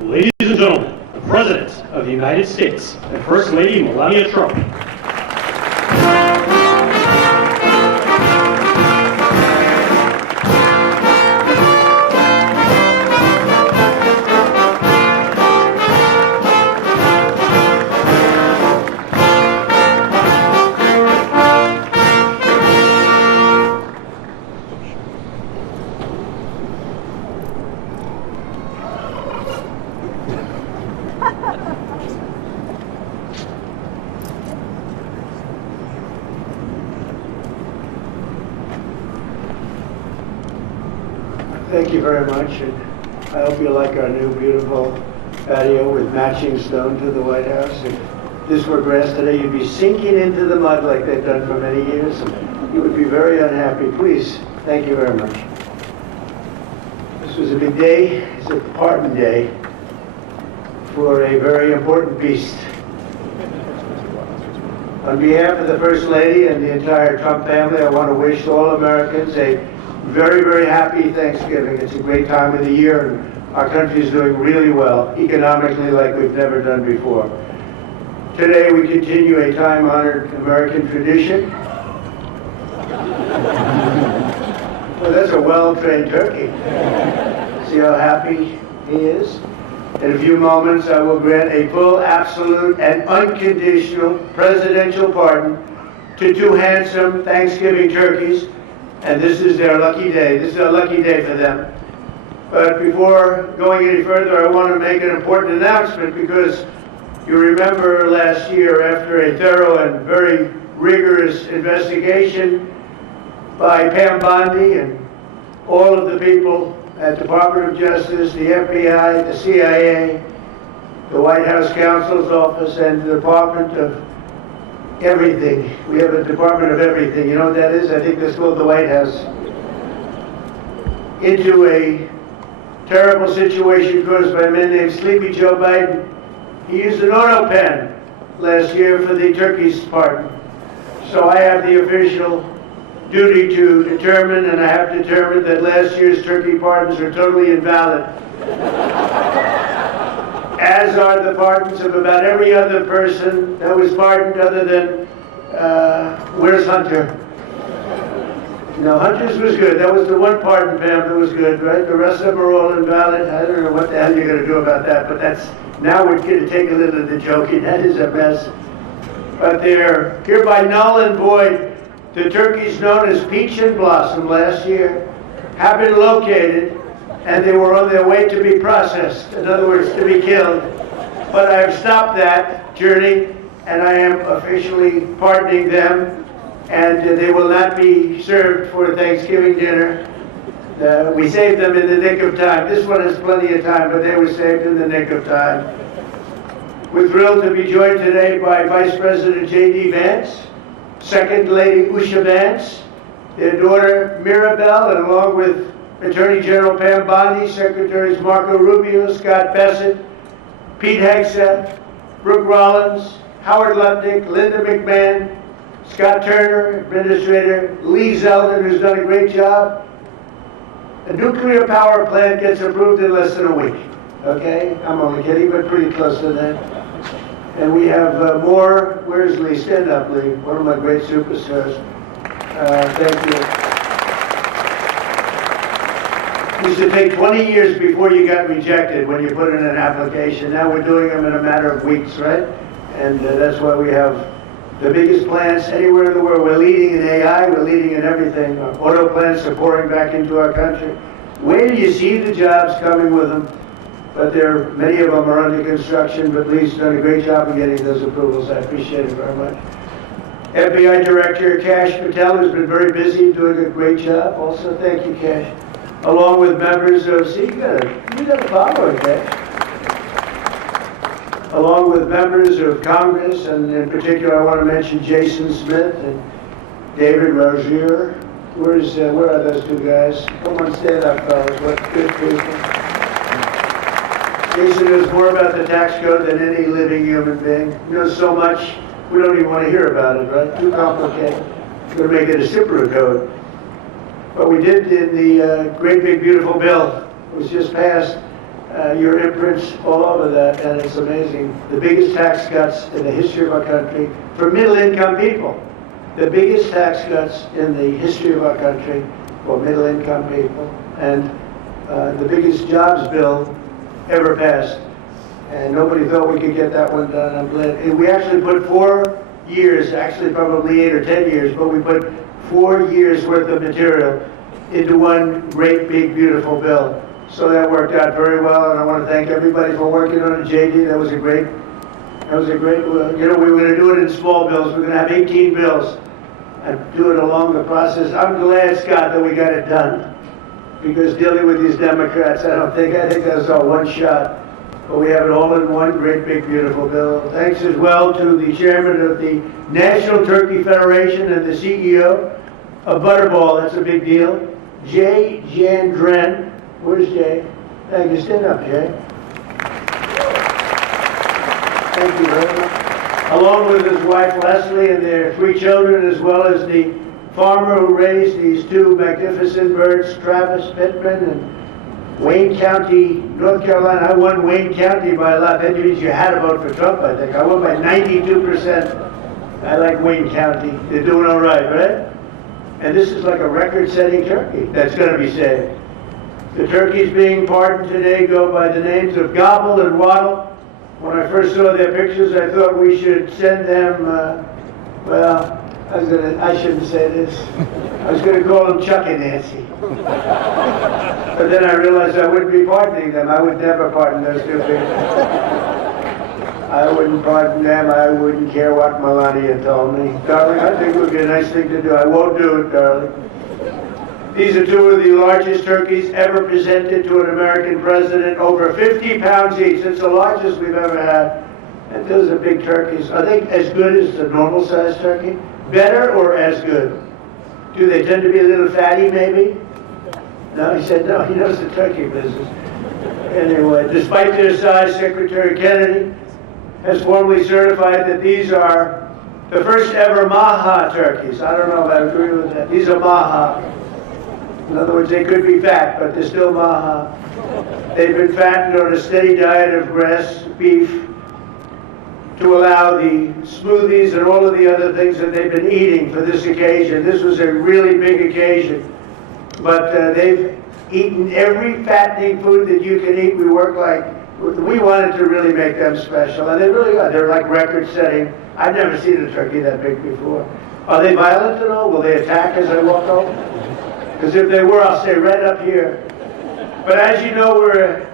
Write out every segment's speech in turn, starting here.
Ladies and gentlemen, the President of the United States and First Lady Melania Trump. Thank you very much, and I hope you like our new beautiful patio with matching stone to the White House. If this were grass today, you'd be sinking into the mud like they've done for many years. You would be very unhappy. Please, thank you very much. This was a big day. It's a pardon day for a very important beast. On behalf of the First Lady and the entire Trump family, I want to wish all Americans a very, very happy Thanksgiving. It's a great time of the year, and our country is doing really well, economically, like we've never done before. Today, we continue a time-honored American tradition. Well, that's a well-trained turkey. See how happy he is? In a few moments, I will grant a full, absolute, and unconditional presidential pardon to two handsome Thanksgiving turkeys. And this is their lucky day. This is a lucky day for them. But before going any further, I want to make an important announcement, because you remember last year, after a thorough and very rigorous investigation by Pam Bondi and all of the people at the Department of Justice, the FBI, the CIA, the White House Counsel's Office, and the Department of Everything. We have a Department of Everything. You know what that is? I think that's called the White House. Into a terrible situation caused by a man named Sleepy Joe Biden. He used an auto pen last year for the turkey's pardon. So I have the official duty to determine, and I have determined, that last year's turkey pardons are totally invalid. As are the pardons of about every other person that was pardoned, other than, where's Hunter? No, Hunter's was good. That was the one pardon, Pam, that was good, right? The rest of them are all invalid. I don't know what the hell you're going to do about that, but that's, now we're going to take a little of the joking. That is a mess. But they're hereby null and void. The turkeys known as Peach and Blossom last year have been located, and they were on their way to be processed, in other words, to be killed. But I have stopped that journey, and I am officially pardoning them, and they will not be served for Thanksgiving dinner. We saved them in the nick of time. This one has plenty of time, but they were saved in the nick of time. We're thrilled to be joined today by Vice President J.D. Vance, Second Lady Usha Vance, their daughter Mirabelle, and along with Attorney General Pam Bondi, Secretaries Marco Rubio, Scott Bassett, Pete Hegseth, Brooke Rollins, Howard Lutnick, Linda McMahon, Scott Turner, Administrator Lee Zeldin, who's done a great job. A nuclear power plant gets approved in less than a week. Okay? I'm only kidding, but pretty close to that. And we have more. Where's Lee? Stand up, Lee. One of my great superstars. Thank you. It used to take 20 years before you got rejected when you put in an application. Now we're doing them in a matter of weeks, right? And that's why we have the biggest plants anywhere in the world. We're leading in AI. We're leading in everything. Our auto plants are pouring back into our country. Where do you see the jobs coming with them? But many of them are under construction, but Lee's done a great job in getting those approvals. I appreciate it very much. FBI Director Kash Patel has been very busy doing a great job. Also, thank you, Kash. Along with members of, see, you got a follower, Kash. Along with members of Congress, and in particular, I want to mention Jason Smith and David Rozier. Where are those two guys? Come on, stand up, fellas. What good people. Jason knows more about the tax code than any living human being. He knows so much, we don't even want to hear about it, right? Too complicated. We're going to make it a simpler code. But we did in the great big beautiful bill. It was just passed. your imprints all over that, and it's amazing. The biggest tax cuts in the history of our country for middle-income people. The biggest tax cuts in the history of our country for middle-income people, and the biggest jobs bill ever passed. And nobody thought we could get that one done. I'm glad. And we actually put 4 years, actually probably 8 or 10 years, but we put 4 years worth of material into one great, big, beautiful bill. So that worked out very well, and I want to thank everybody for working on it. JD, that was a great, you know, we were going to do it in small bills. We're going to have 18 bills and do it along the process. I'm glad, Scott, that we got it done, because dealing with these Democrats, I think that was all one shot. But we have it all in one great, big, beautiful bill. Thanks as well to the chairman of the National Turkey Federation and the CEO of Butterball. That's a big deal. Jay Jandren. Where's Jay? Thank you. Stand up, Jay. Thank you very much. Along with his wife, Leslie, and their 3 children, as well as the farmer who raised these 2 magnificent birds, Travis Pittman, and Wayne County, North Carolina. I won Wayne County by a lot. That means you had to vote for Trump, I think. I won by 92%. I like Wayne County. They're doing all right, right? And this is like a record-setting turkey that's going to be saved. The turkeys being pardoned today go by the names of Gobble and Waddle. When I first saw their pictures, I thought we should send them, well, I shouldn't say this. I was going to call them Chuck and Nancy. But then I realized I wouldn't be pardoning them. I would never pardon those 2 people. I wouldn't pardon them. I wouldn't care what Melania told me. Darling, I think it would be a nice thing to do. I won't do it, darling. These are 2 of the largest turkeys ever presented to an American president, over 50 pounds each. It's the largest we've ever had. And those are big turkeys. Are they as good as the normal-sized turkey? Better or as good? Do they tend to be a little fatty, maybe? No, he said no. He knows the turkey business. Anyway, despite their size, Secretary Kennedy has formally certified that these are the first ever Maha turkeys. I don't know if I agree with that. These are Maha. In other words, they could be fat, but they're still Maha. They've been fattened on a steady diet of grass, beef, to allow the smoothies and all of the other things that they've been eating for this occasion. This was a really big occasion. But they've eaten every fattening food that you can eat. We wanted to really make them special, and they really are. They're like record-setting. I've never seen a turkey that big before. Are they violent at all? Will they attack as I walk over? Because if they were, I'll stay right up here. But as you know, we're a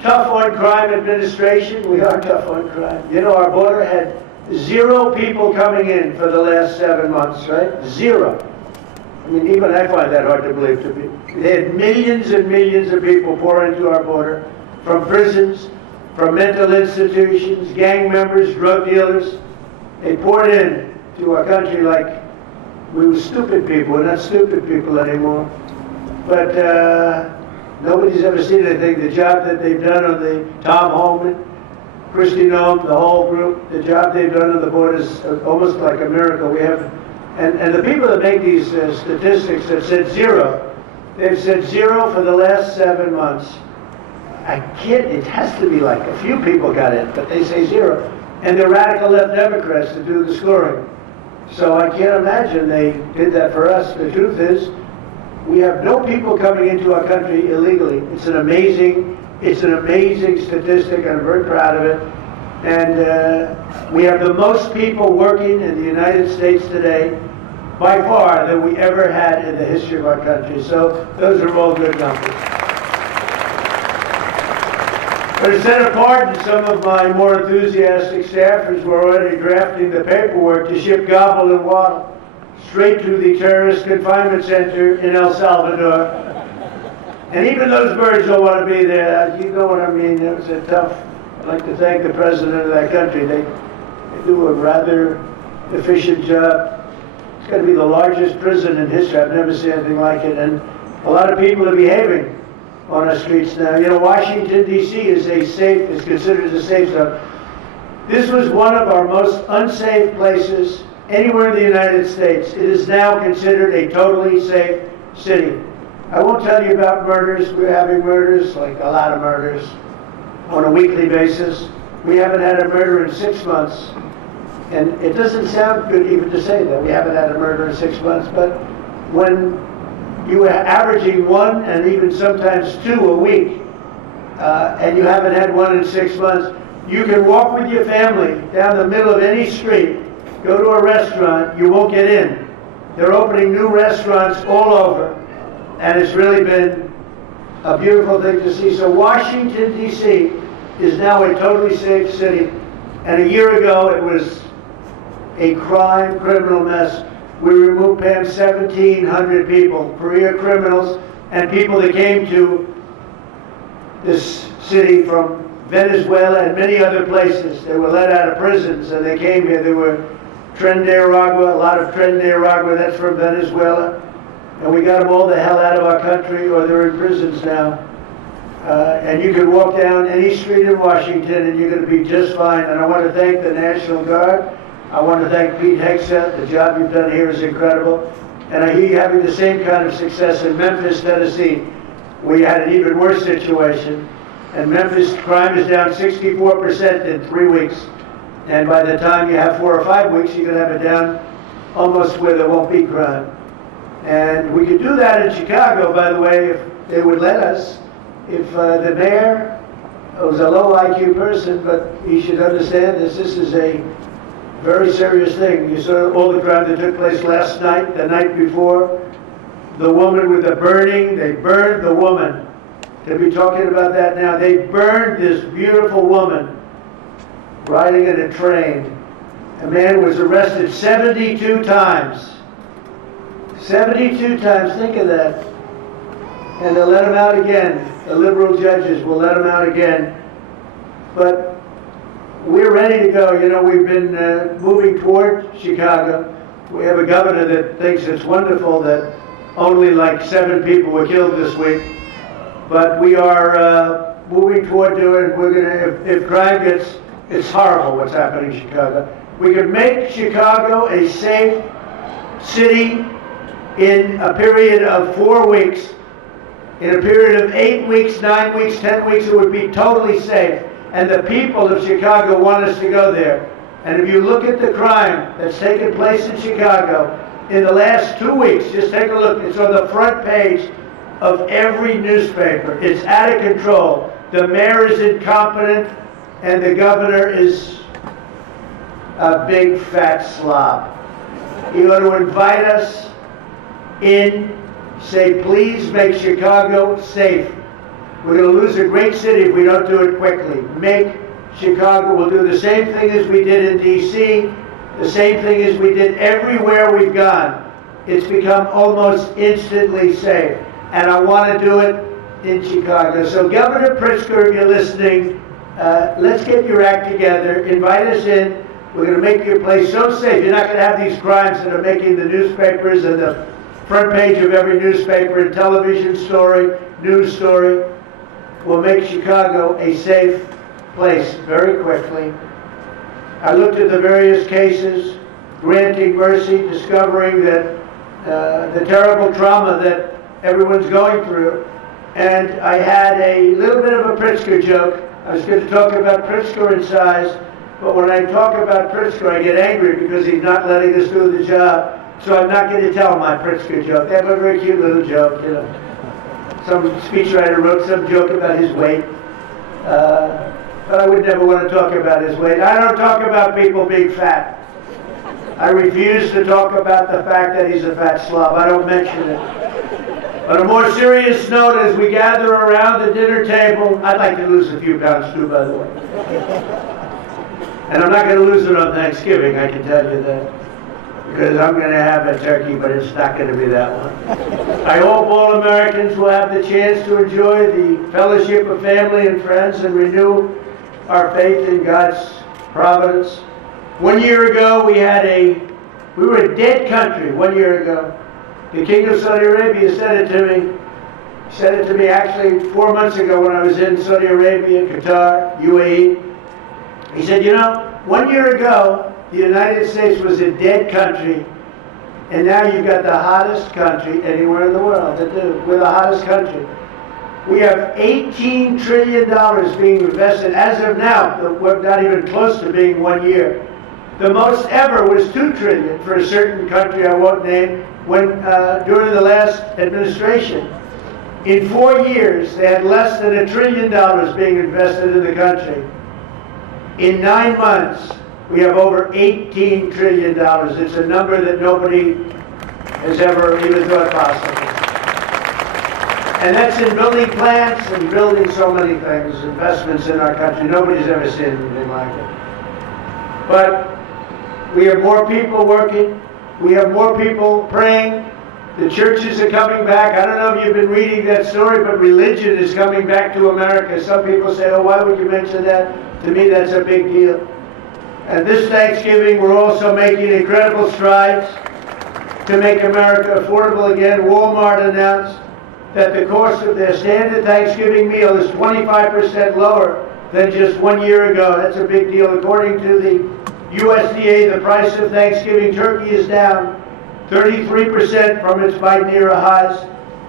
tough on crime administration. We are tough on crime. You know, our border had 0 people coming in for the last 7 months, right? 0. I mean, even I find that hard to believe to be. They had millions and millions of people pour into our border, from prisons, from mental institutions, gang members, drug dealers. They poured in to our country like we were stupid people. We're not stupid people anymore. But nobody's ever seen anything. The job that they've done on the Tom Holman, Christy Noem, the whole group, the job they've done on the border is almost like a miracle. We have, and the people that make these statistics have said 0. They've said 0 for the last 7 months. I kid, it has to be like a few people got in, but they say 0. And they're radical left Democrats to do the scoring. So I can't imagine they did that for us. The truth is, we have no people coming into our country illegally. It's an amazing statistic, and I'm very proud of it. And we have the most people working in the United States today, by far, than we ever had in the history of our country. So those are all good numbers. But instead of pardon, some of my more enthusiastic staffers were already drafting the paperwork to ship Gobble and Waddle straight to the terrorist confinement center in El Salvador. And even those birds don't want to be there. You know what I mean? It was a tough. I'd like to thank the president of that country. They do a rather efficient job. It's going to be the largest prison in history. I've never seen anything like it. And a lot of people are behaving on our streets now. You know, Washington, D.C. is considered a safe zone. This was one of our most unsafe places anywhere in the United States. It is now considered a totally safe city. I won't tell you about murders. We're having murders, like a lot of murders. on a weekly basis. We haven't had a murder in 6 months. And it doesn't sound good even to say that. We haven't had a murder in 6 months, but when you are averaging 1 and even sometimes 2 a week, and you haven't had 1 in 6 months, you can walk with your family down the middle of any street, go to a restaurant, you won't get in. They're opening new restaurants all over, and it's really been a beautiful thing to see. So Washington, D.C. is now a totally safe city, and a year ago it was a criminal mess. We removed, Pam, 1,700 people, career criminals, and people that came to this city from Venezuela and many other places. They were let out of prisons and they came here. There were Tren de Aragua, a lot of Tren de Aragua, that's from Venezuela. And we got them all the hell out of our country, or they're in prisons now. And you can walk down any street in Washington and you're going to be just fine. And I want to thank the National Guard. I want to thank Pete Hegseth. The job you've done here is incredible. And I hear you having the same kind of success in Memphis, Tennessee. We had an even worse situation. And Memphis crime is down 64% in 3 weeks. And by the time you have 4 or 5 weeks, you're going to have it down almost where there won't be crime. And we could do that in Chicago, by the way, if they would let us. If the mayor was a low IQ person, but he should understand this is a very serious thing. You saw all the crime that took place last night, the night before. The woman with the burning, they burned the woman. To be talking about that now. They burned this beautiful woman riding in a train. A man was arrested 72 times. 72 times, think of that. And they'll let him out again. The liberal judges will let him out again. But we're ready to go. You know, we've been moving toward Chicago. We have a governor that thinks it's wonderful that only like 7 people were killed this week. But we are moving toward doing it. We're going to, if crime gets, it's horrible what's happening in Chicago. We could make Chicago a safe city in a period of 4 weeks. In a period of 8 weeks, 9 weeks, 10 weeks, it would be totally safe. And the people of Chicago want us to go there. And if you look at the crime that's taken place in Chicago in the last 2 weeks, just take a look. It's on the front page of every newspaper. It's out of control. The mayor is incompetent, and the governor is a big fat slob. He ought to invite us in, say, please make Chicago safe. We're going to lose a great city if we don't do it quickly. Make Chicago. We'll do the same thing as we did in D.C., the same thing as we did everywhere we've gone. It's become almost instantly safe. And I want to do it in Chicago. So Governor Pritzker, if you're listening, let's get your act together. Invite us in. We're going to make your place so safe. You're not going to have these crimes that are making the newspapers and the front page of every newspaper and television story, news story. We'll make Chicago a safe place very quickly. I looked at the various cases, granting mercy, discovering that the terrible trauma that everyone's going through. And I had a little bit of a Pritzker joke. I was going to talk about Pritzker in size, but when I talk about Pritzker, I get angry because he's not letting us do the job. So I'm not going to tell my Pritzker joke. They have a very cute little joke, you know. Some speechwriter wrote some joke about his weight. But I would never want to talk about his weight. I don't talk about people being fat. I refuse to talk about the fact that he's a fat slob. I don't mention it. On a more serious note, as we gather around the dinner table, I'd like to lose a few pounds too, by the way. And I'm not going to lose it on Thanksgiving, I can tell you that. Because I'm going to have a turkey, but it's not going to be that one. I hope all Americans will have the chance to enjoy the fellowship of family and friends and renew our faith in God's providence. 1 year ago, we were a dead country 1 year ago. The King of Saudi Arabia said it to me. He said it to me actually 4 months ago when I was in Saudi Arabia, Qatar, UAE. He said, you know, 1 year ago, the United States was a dead country, and now you've got the hottest country anywhere in the world to do. We're the hottest country. We have $18 trillion being invested as of now. We're not even close to being 1 year. The most ever was $2 trillion for a certain country I won't name during the last administration. In 4 years, they had less than $1 trillion being invested in the country. In 9 months, we have over $18 trillion. It's a number that nobody has ever even thought possible. And that's in building plants and building so many things, investments in our country. Nobody's ever seen anything like it. But we have more people working. We have more people praying. The churches are coming back. I don't know if you've been reading that story, but religion is coming back to America. Some people say, oh, why would you mention that? To me, that's a big deal. And this Thanksgiving, we're also making incredible strides to make America affordable again. Walmart announced that the cost of their standard Thanksgiving meal is 25% lower than just 1 year ago. That's a big deal. According to the USDA, the price of Thanksgiving turkey is down 33% from its biden era highs.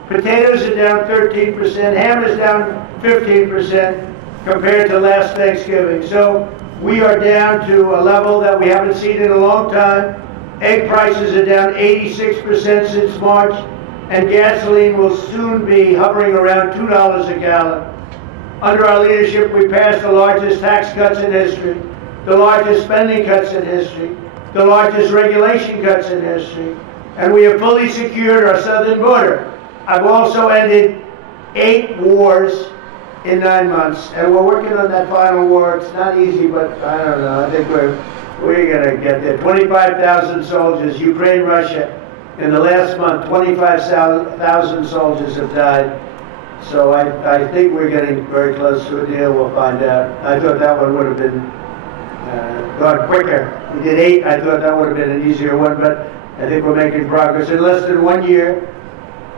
Potatoes are down 13%. Ham is down 15% compared to last Thanksgiving. So we are down to a level that we haven't seen in a long time. Egg prices are down 86% since March. And gasoline will soon be hovering around $2 a gallon. Under our leadership, we passed the largest tax cuts in history, the largest spending cuts in history, the largest regulation cuts in history, and we have fully secured our southern border. I've also ended 8 wars in 9 months, and we're working on that final war. It's not easy, but I don't know. I think we're going to get there. 25,000 soldiers, Ukraine, Russia. In the last month, 25,000 soldiers have died. So I think we're getting very close to a deal. We'll find out. I thought that one would have been gone quicker. We did 8. I thought that would have been an easier one, but I think we're making progress. In less than 1 year,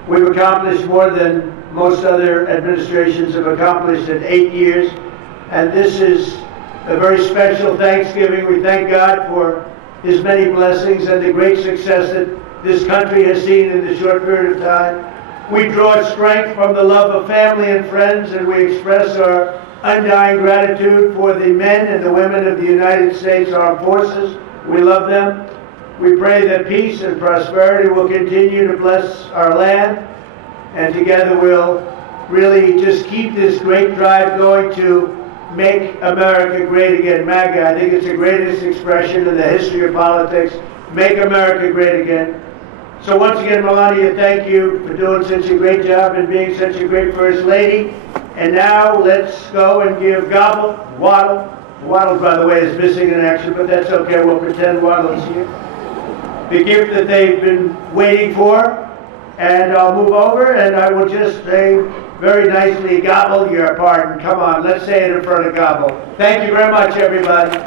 we've accomplished more than most other administrations have accomplished in 8 years. And this is a very special Thanksgiving. We thank God for His many blessings and the great success that this country has seen in this short period of time. We draw strength from the love of family and friends, and we express our undying gratitude for the men and the women of the United States Armed Forces. We love them. We pray that peace and prosperity will continue to bless our land, and together we'll really just keep this great drive going to make America great again. MAGA, I think it's the greatest expression in the history of politics. Make America great again. So once again, Melania, thank you for doing such a great job and being such a great First Lady. And now let's go and give Waddle, by the way, is missing in action, but that's okay. We'll pretend Waddle is here. The gift that they've been waiting for. And I'll move over and I will just say very nicely, Gobble, your pardon. Come on, let's say it in front of Gobble. Thank you very much, everybody.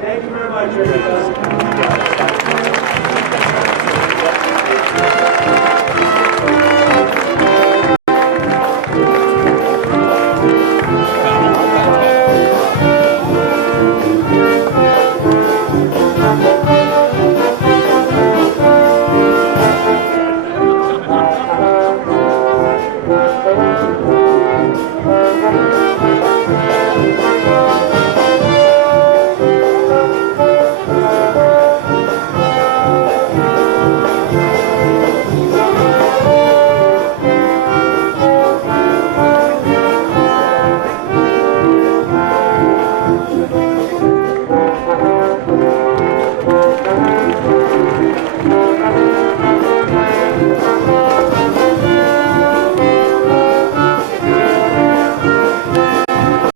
Thank you very much, everybody.